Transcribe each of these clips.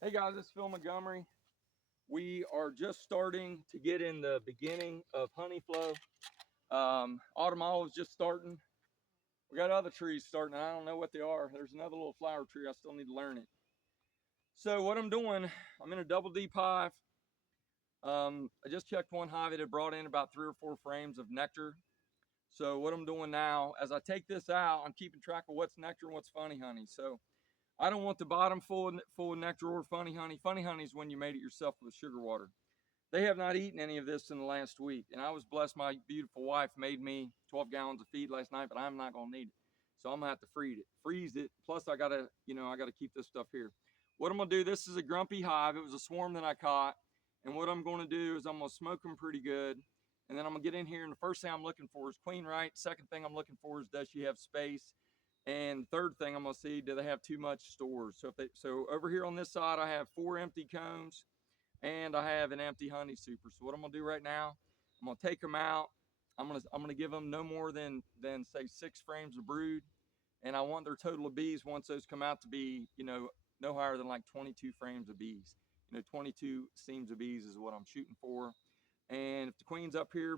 Hey guys, it's Phil Montgomery. We are just starting to get in the beginning of honey flow. Autumn olive is just starting. We got other trees starting. I don't know what they are. There's another little flower tree. I still need to learn it. So what I'm doing, I'm in a double deep hive. I just checked one hive. It had brought in about 3 or 4 frames of nectar. So what I'm doing now, as I take this out, I'm keeping track of what's nectar and what's funny honey. So I don't want the bottom full of nectar or funny honey. Funny honey is when you made it yourself with sugar water. They have not eaten any of this in the last week. And I was blessed my beautiful wife made me 12 gallons of feed last night, but I'm not gonna need it. So I'm gonna have to freeze it. Plus I gotta keep this stuff here. What I'm gonna do, this is a grumpy hive. It was a swarm that I caught. And what I'm gonna do is I'm gonna smoke them pretty good. And then I'm gonna get in here and the first thing I'm looking for is queen right. Second thing I'm looking for is does she have space? And third thing I'm gonna see, do they have too much stores? So over here on this side, I have 4 empty combs and I have an empty honey super. So what I'm gonna do right now, I'm gonna take them out. I'm gonna give them no more than say 6 frames of brood, and I want their total of bees once those come out to be no higher than like 22 frames of bees. 22 seams of bees is what I'm shooting for. And if the queen's up here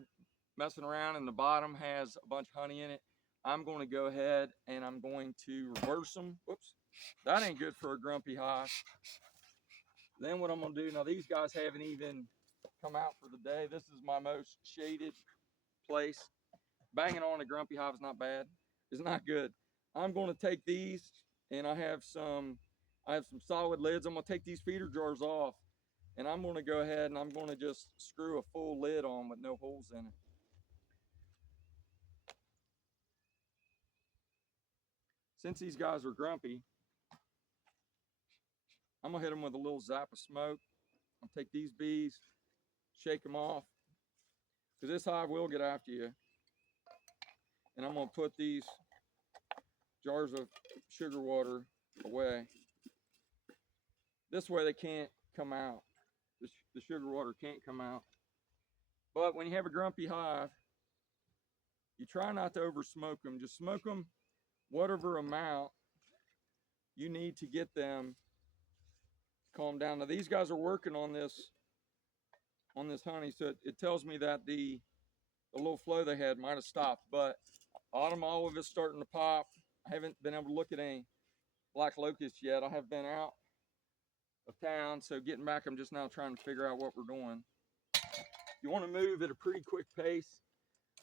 messing around and the bottom has a bunch of honey in it, I'm going to go ahead and I'm going to reverse them. Whoops, that ain't good for a grumpy hive. Then what I'm gonna do, now these guys haven't even come out for the day. This is my most shaded place. Banging on a grumpy hive is not bad. It's not good. I'm gonna take these and I have some solid lids. I'm gonna take these feeder jars off and I'm gonna go ahead and I'm gonna just screw a full lid on with no holes in it. Since these guys are grumpy, I'm gonna hit them with a little zap of smoke. I'll take these bees, shake them off, because this hive will get after you. And I'm gonna put these jars of sugar water away. This way they can't come out. The sugar water can't come out. But when you have a grumpy hive, you try not to over smoke them. Just smoke them whatever amount you need to get them to calm down. Now these guys are working on this honey, so it tells me that the little flow they had might have stopped. But autumn olive is starting to pop. I haven't been able to look at any black locusts yet. I have been out of town, so getting back, I'm just now trying to figure out what we're doing. You want to move at a pretty quick pace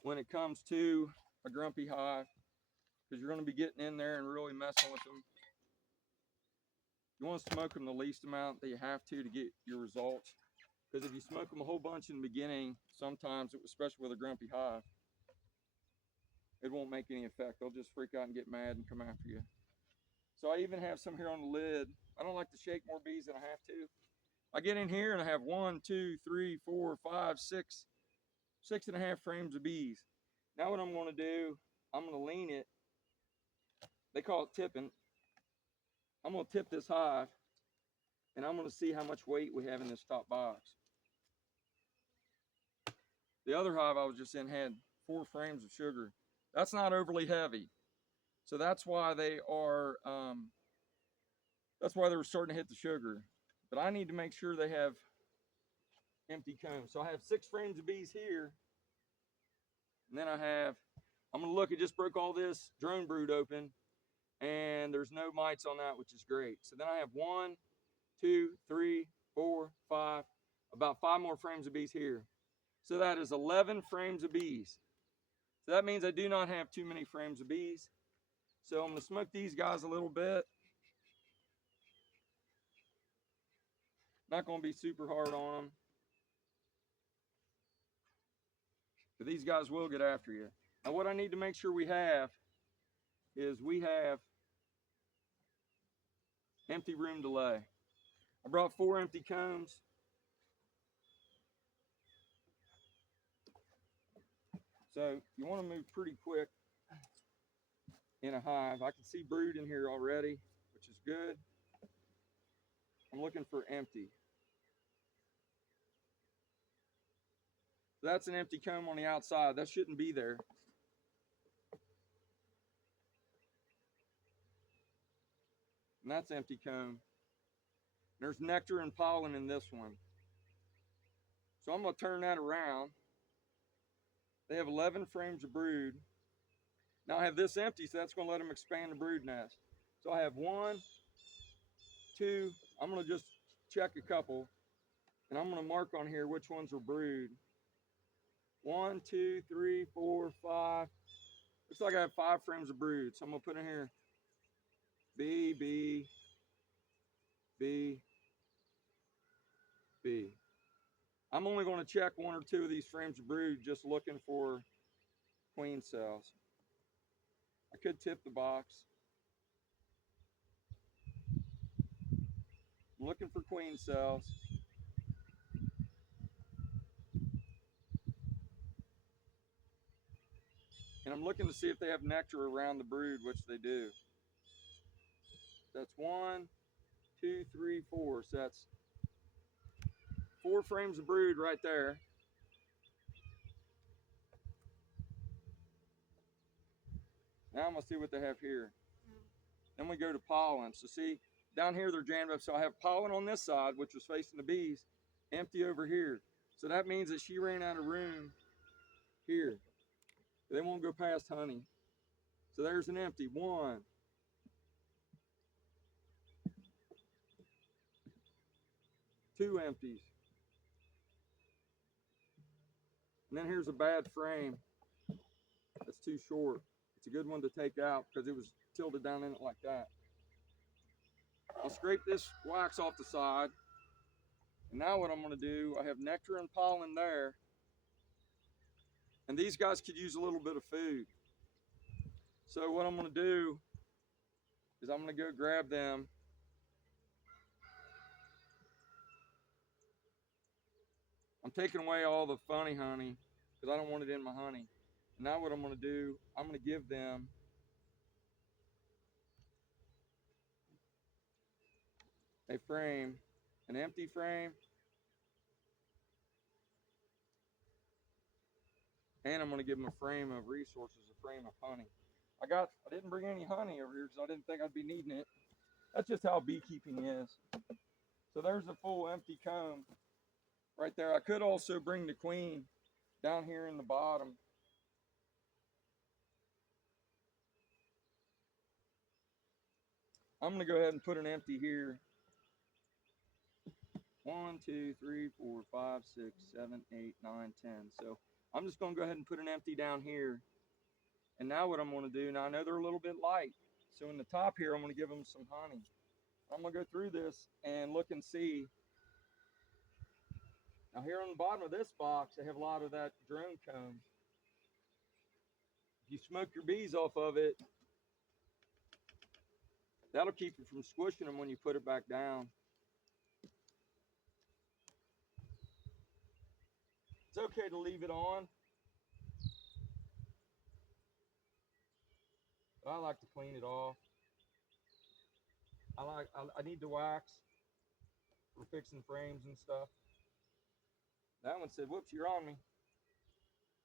when it comes to a grumpy hive, because you're going to be getting in there and really messing with them. You want to smoke them the least amount that you have to get your results, because if you smoke them a whole bunch in the beginning, sometimes, especially with a grumpy hive, it won't make any effect. They'll just freak out and get mad and come after you. So I even have some here on the lid. I don't like to shake more bees than I have to. I get in here and I have 1, 2, 3, 4, 5, 6, 6.5 frames of bees. Now what I'm going to do, I'm going to lean it. They call it tipping. I'm going to tip this hive and I'm going to see how much weight we have in this top box. The other hive I was just in had 4 frames of sugar. That's not overly heavy. So that's why they are, that's why they were starting to hit the sugar. But I need to make sure they have empty combs. So I have 6 frames of bees here. And then I'm going to look, it just broke all this drone brood open. And there's no mites on that, which is great. So then I have 1, 2, 3, 4, 5, about 5 more frames of bees here. So that is 11 frames of bees. So that means I do not have too many frames of bees. So I'm going to smoke these guys a little bit. Not going to be super hard on them, but these guys will get after you. Now what I need to make sure we have is we have empty room delay. I brought 4 empty combs. So you want to move pretty quick in a hive. I can see brood in here already, which is good. I'm looking for empty. That's an empty comb on the outside. That shouldn't be there. And that's empty comb. There's nectar and pollen in this one. So I'm going to turn that around. They have 11 frames of brood. Now I have this empty, so that's going to let them expand the brood nest. So I have 1, 2, I'm going to just check a couple, and I'm going to mark on here which ones are brood. 1, 2, 3, 4, 5. Looks like I have 5 frames of brood, so I'm going to put in here B, B, B, B. I'm only going to check 1 or 2 of these frames of brood, just looking for queen cells. I could tip the box. I'm looking for queen cells. And I'm looking to see if they have nectar around the brood, which they do. That's 1, 2, 3, 4. So that's 4 frames of brood right there. Now I'm going to see what they have here. Then we go to pollen. So see, down here they're jammed up. So I have pollen on this side, which was facing the bees, empty over here. So that means that she ran out of room here. They won't go past honey. So there's an empty. 1. 2 empties. And then here's a bad frame. That's too short. It's a good one to take out because it was tilted down in it like that. I'll scrape this wax off the side. And now what I'm going to do, I have nectar and pollen there. And these guys could use a little bit of food. So what I'm going to do is I'm going to go grab them. I'm taking away all the funny honey because I don't want it in my honey. And now what I'm going to do, I'm going to give them a frame, an empty frame, and I'm going to give them a frame of resources, a frame of honey. I didn't bring any honey over here because I didn't think I'd be needing it. That's just how beekeeping is. So there's a full empty comb right there. I could also bring the queen down here in the bottom. I'm going to go ahead and put an empty here. 1, 2, 3, 4, 5, 6, 7, 8, 9, 10. So I'm just going to go ahead and put an empty down here. And now what I'm going to do, now I know they're a little bit light. So in the top here, I'm going to give them some honey. I'm going to go through this and look and see. Now here on the bottom of this box, they have a lot of that drone comb. If you smoke your bees off of it, that'll keep you from squishing them when you put it back down. It's okay to leave it on, but I like to clean it off. I need the wax for fixing frames and stuff. That one said, whoops, you're on me.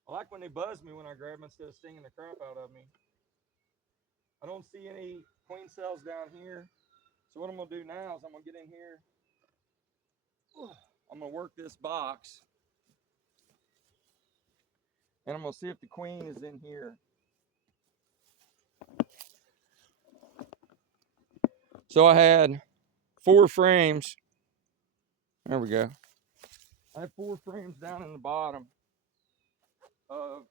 I like when they buzz me when I grab them instead of stinging the crap out of me. I don't see any queen cells down here. So what I'm going to do now is I'm going to get in here. I'm going to work this box. And I'm going to see if the queen is in here. So I had 4 frames. There we go. I have 4 frames down in the bottom of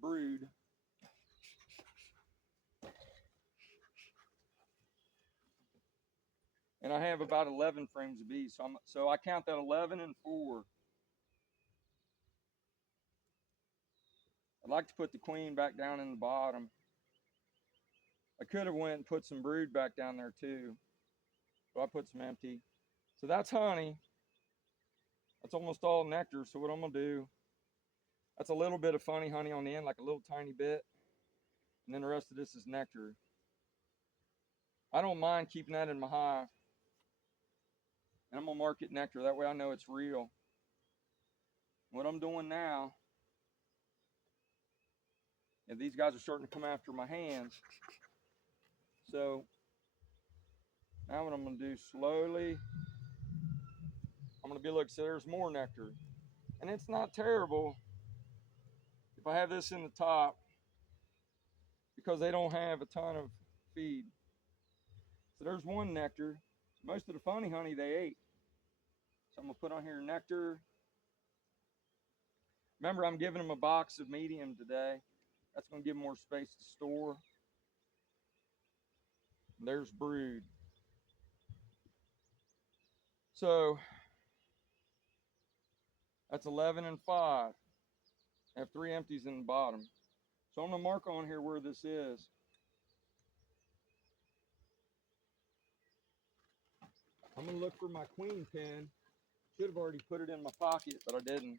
brood. And I have about 11 frames of bees. So I count that 11 and 4. I'd like to put the queen back down in the bottom. I could have went and put some brood back down there too. But I put some empty. So that's honey. That's almost all nectar. So what I'm going to do, that's a little bit of funny honey on the end, like a little tiny bit. And then the rest of this is nectar. I don't mind keeping that in my hive. And I'm going to mark it nectar. That way I know it's real. What I'm doing now, and these guys are starting to come after my hands. So now what I'm going to do slowly, I'm going to be looking, so there's more nectar. And it's not terrible if I have this in the top because they don't have a ton of feed. So there's one nectar. Most of the funny honey they ate. So I'm going to put on here nectar. Remember, I'm giving them a box of medium today. That's going to give them more space to store. There's brood. So that's 11 and 5. I have 3 empties in the bottom. So I'm going to mark on here where this is. I'm going to look for my queen pin. Should have already put it in my pocket, but I didn't.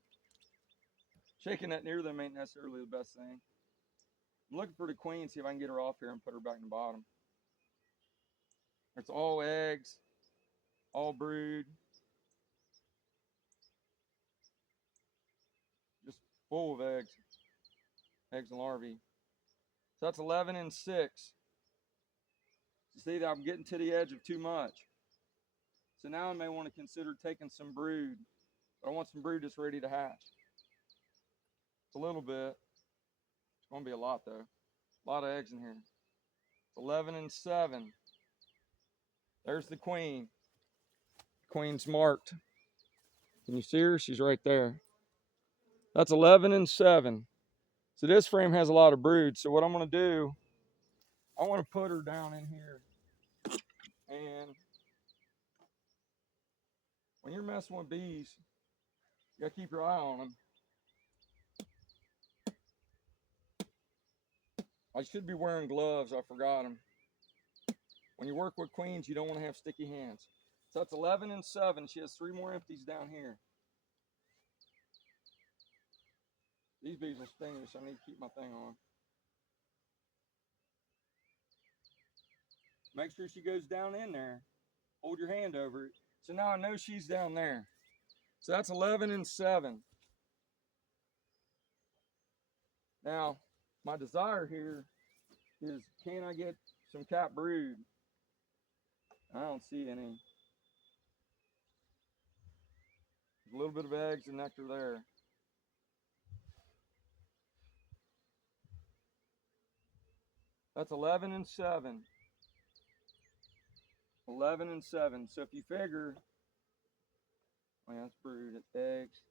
Shaking that near them ain't necessarily the best thing. I'm looking for the queen, see if I can get her off here and put her back in the bottom. It's all eggs, all brood. Just full of eggs and larvae. So that's 11 and 6. You see that I'm getting to the edge of too much. So now I may want to consider taking some brood. But I want some brood that's ready to hatch. It's a little bit. It's going to be a lot though. A lot of eggs in here. It's 11 and 7. There's the queen. Queen's marked. Can you see her? She's right there. That's 11 and 7. So this frame has a lot of brood. So what I'm going to do, I want to put her down in here. And when you're messing with bees, you got to keep your eye on them. I should be wearing gloves. I forgot them. When you work with queens, you don't want to have sticky hands. So that's 11 and 7. She has 3 more empties down here. These bees will sting me, so I need to keep my thing on. Make sure she goes down in there. Hold your hand over it. So now I know she's down there. So that's 11 and 7. Now, my desire here is, can I get some cap brood? I don't see any. There's a little bit of eggs and nectar there. That's 11 and 7. 11 and 7. So if you figure, oh yeah, that's brood, it's eggs.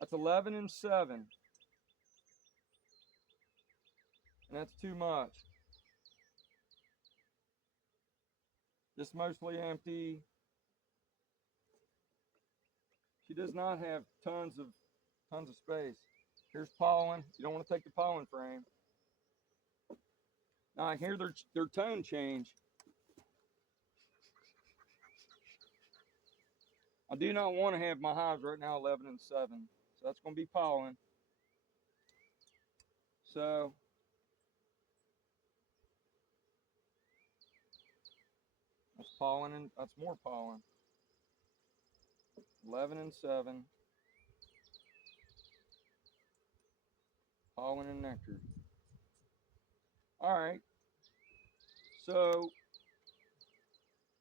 That's 11 and 7. And that's too much. Just mostly empty. She does not have tons of space. Here's pollen. You don't want to take the pollen frame. Now I hear their tone change. I do not want to have my hives right now 11 and 7. So that's going to be pollen. So that's pollen, and that's more pollen. 11 and 7. Pollen and nectar. All right. So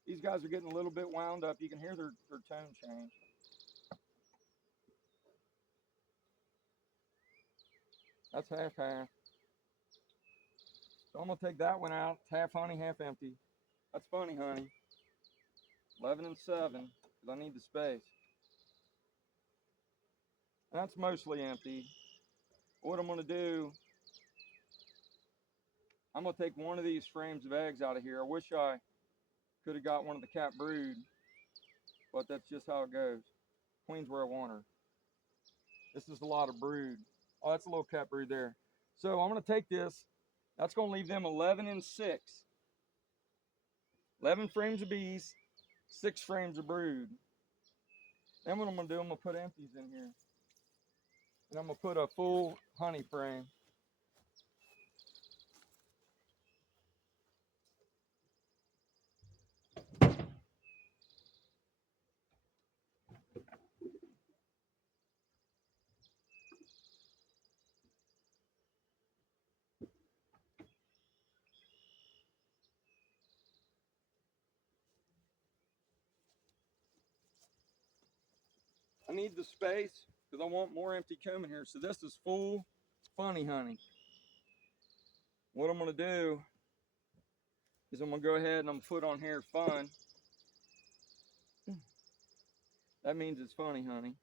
these guys are getting a little bit wound up. You can hear their tone change. That's half-half. So I'm going to take that one out. It's half honey, half empty. That's funny honey. 11 and 7, because I need the space. And that's mostly empty. What I'm going to do, I'm going to take one of these frames of eggs out of here. I wish I could have got one of the cap brood, but that's just how it goes. Queen's where I want her. This is a lot of brood. Oh, that's a little cap brood there. So I'm going to take this. That's going to leave them 11 and 6. 11 frames of bees, 6 frames of brood. Then what I'm going to do, I'm going to put empties in here. And I'm going to put a full honey frame. I need the space because I want more empty comb in here. So this is full funny honey. What I'm gonna do is I'm gonna go ahead and I'm gonna put on here fun. That means it's funny honey.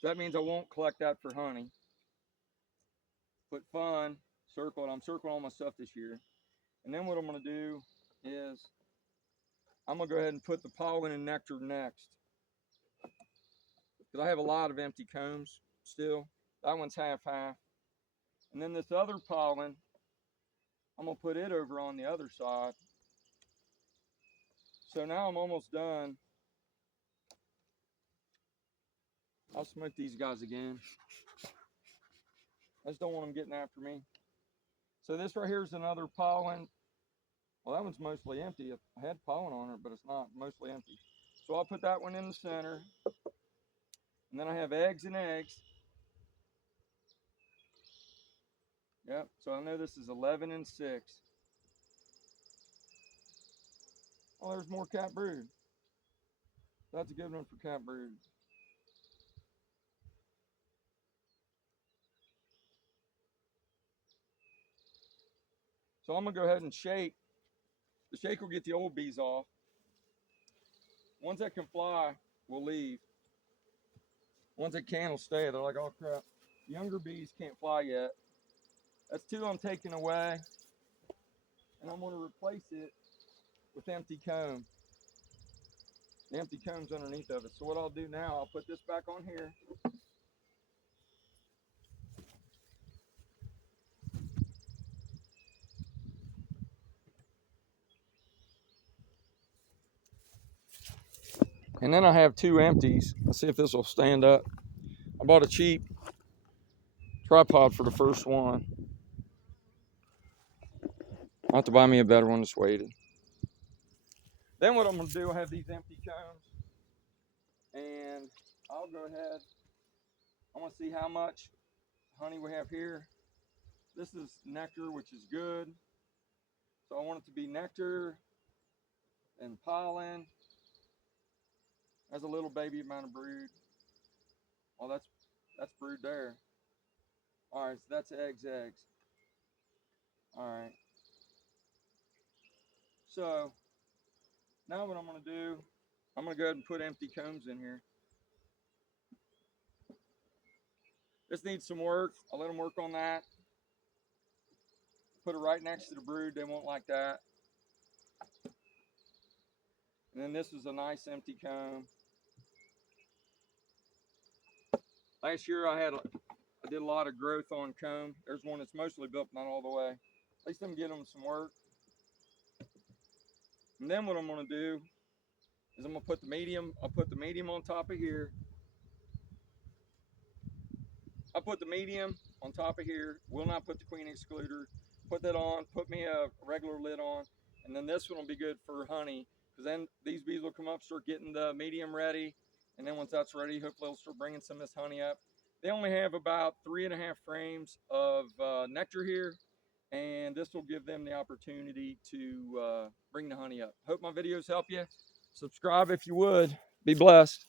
So that means I won't collect that for honey. Put fun, circle it. I'm circling all my stuff this year. And then what I'm gonna do is I'm gonna go ahead and put the pollen and nectar next. Because I have a lot of empty combs still. That one's half-half. And then this other pollen, I'm gonna put it over on the other side. So now I'm almost done. I'll smoke these guys again. I just don't want them getting after me. So this right here is another pollen. Well, that one's mostly empty. I had pollen on it, but it's not, mostly empty. So I'll put that one in the center. And then I have eggs and eggs. Yep, so I know this is 11 and 6. Oh, there's more cat brood. That's a good one for cat brood. So I'm gonna go ahead and shake. The shake will get the old bees off. Ones that can fly will leave. Ones that can will stay. They're like, oh crap, younger bees can't fly yet. That's 2 I'm taking away. And I'm gonna replace it with empty comb. The empty comb's underneath of it. So what I'll do now, I'll put this back on here. And then I have 2 empties. Let's see if this will stand up. I bought a cheap tripod for the first one. I'll have to buy me a better one that's weighted. Then what I'm gonna do, I have these empty combs. And I'll go ahead. I wanna see how much honey we have here. This is nectar, which is good. So I want it to be nectar and pollen. There's a little baby amount of brood. Oh, that's brood there. All right, so that's eggs. All right. So now what I'm gonna do, I'm gonna go ahead and put empty combs in here. This needs some work. I'll let them work on that. Put it right next to the brood. They won't like that. And then this is a nice empty comb. Last year I did a lot of growth on comb. There's one that's mostly built, not all the way. At least I'm getting them some work. And then what I'm gonna do is I'm gonna put the medium, I'll put the medium on top of here. I'll put the medium on top of here. Will not put the queen excluder. Put that on, put me a regular lid on. And then this one will be good for honey. Because then these bees will come up, start getting the medium ready. And then once that's ready, hopefully they'll start bringing some of this honey up. They only have about 3.5 frames of nectar here. And this will give them the opportunity to bring the honey up. Hope my videos help you. Subscribe if you would. Be blessed.